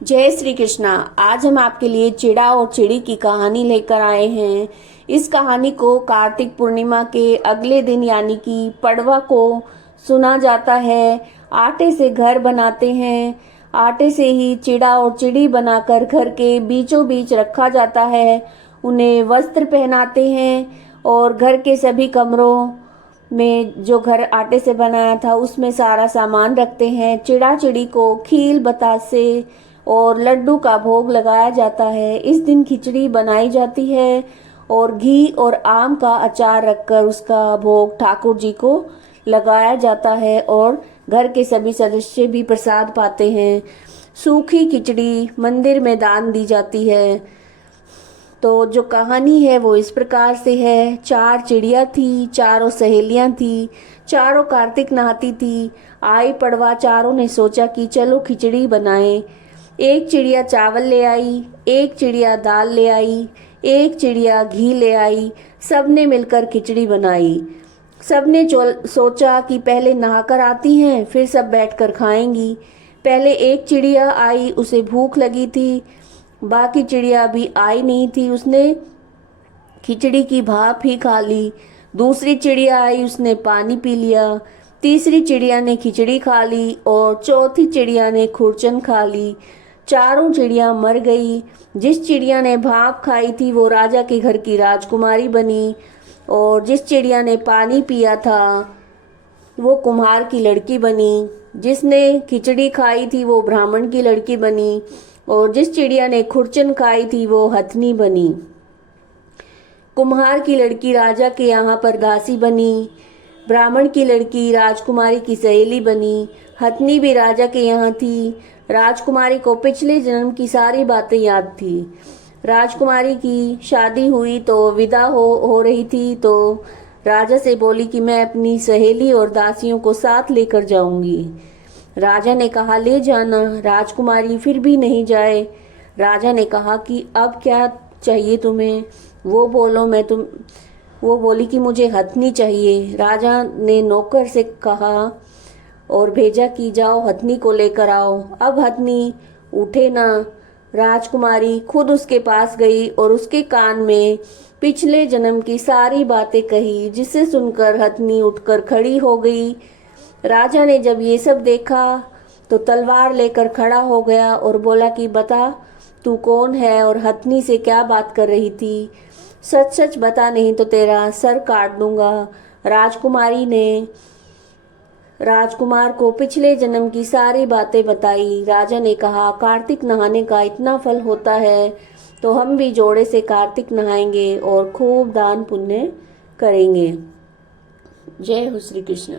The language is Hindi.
जय श्री कृष्णा। आज हम आपके लिए चिड़ा और चिड़ी की कहानी लेकर आए हैं। इस कहानी को कार्तिक पूर्णिमा के अगले दिन यानी कि पड़वा को सुना जाता है। आटे से घर बनाते हैं। आटे से ही चिड़ा और चिड़ी बनाकर घर के बीचों बीच रखा जाता है। उन्हें वस्त्र पहनाते हैं और घर के सभी कमरों में जो घर आटे से बनाया था उसमें सारा सामान रखते हैं। चिड़ा चिड़ी को खील बतासे और लड्डू का भोग लगाया जाता है। इस दिन खिचड़ी बनाई जाती है और घी और आम का अचार रखकर उसका भोग ठाकुर जी को लगाया जाता है और घर के सभी सदस्य भी प्रसाद पाते हैं। सूखी खिचड़ी मंदिर में दान दी जाती है। तो जो कहानी है वो इस प्रकार से है। 4 चिड़िया थी, चारों सहेलियां थी, चारों कार्तिक नहाती थी। आई पड़वा, चारों ने सोचा कि चलो खिचड़ी बनाएं। एक चिड़िया चावल ले आई, एक चिड़िया दाल ले आई, एक चिड़िया घी ले आई। सबने मिलकर खिचड़ी बनाई। सबने सोचा कि पहले नहाकर आती हैं फिर सब बैठकर खाएंगी। पहले एक चिड़िया आई, उसे भूख लगी थी। बाकी चिड़िया अभी आई नहीं थी, उसने खिचड़ी की भाप ही खा ली। दूसरी चिड़िया आई, उसने पानी पी लिया। तीसरी चिड़िया ने खिचड़ी खा ली और चौथी चिड़िया ने खुरचन खा ली। चारों चिड़िया मर गई। जिस चिड़िया ने भाप खाई थी वो राजा के घर की राजकुमारी बनी और जिस चिड़िया ने पानी पिया था वो कुम्हार की लड़की बनी। जिसने खिचड़ी खाई थी वो ब्राह्मण की लड़की बनी और जिस चिड़िया ने खुरचन खाई थी वो हथनी बनी। कुम्हार की लड़की राजा के यहाँ पर दासी बनी। ब्राह्मण की लड़की राजकुमारी की सहेली बनी। हथनी भी राजा के यहाँ थी। राजकुमारी को पिछले जन्म की सारी बातें याद थी। राजकुमारी की शादी हुई तो विदा हो रही थी तो राजा से बोली कि मैं अपनी सहेली और दासियों को साथ लेकर जाऊंगी। राजा ने कहा ले जाना। राजकुमारी फिर भी नहीं जाए। राजा ने कहा कि अब क्या चाहिए तुम्हें, वो बोलो। वो बोली कि मुझे हथनी चाहिए। राजा ने नौकर से कहा और भेजा कि जाओ हथनी को लेकर आओ। अब हथनी उठे ना। राजकुमारी खुद उसके पास गई और उसके कान में पिछले जन्म की सारी बातें कही, जिसे सुनकर हथनी उठकर खड़ी हो गई। राजा ने जब ये सब देखा तो तलवार लेकर खड़ा हो गया और बोला कि बता तू कौन है और हथनी से क्या बात कर रही थी। सच सच बता, नहीं तो तेरा सर काट दूंगा। राजकुमारी ने राजकुमार को पिछले जन्म की सारी बातें बताई। राजा ने कहा कार्तिक नहाने का इतना फल होता है तो हम भी जोड़े से कार्तिक नहाएंगे और खूब दान पुण्य करेंगे। जय हो श्री कृष्ण।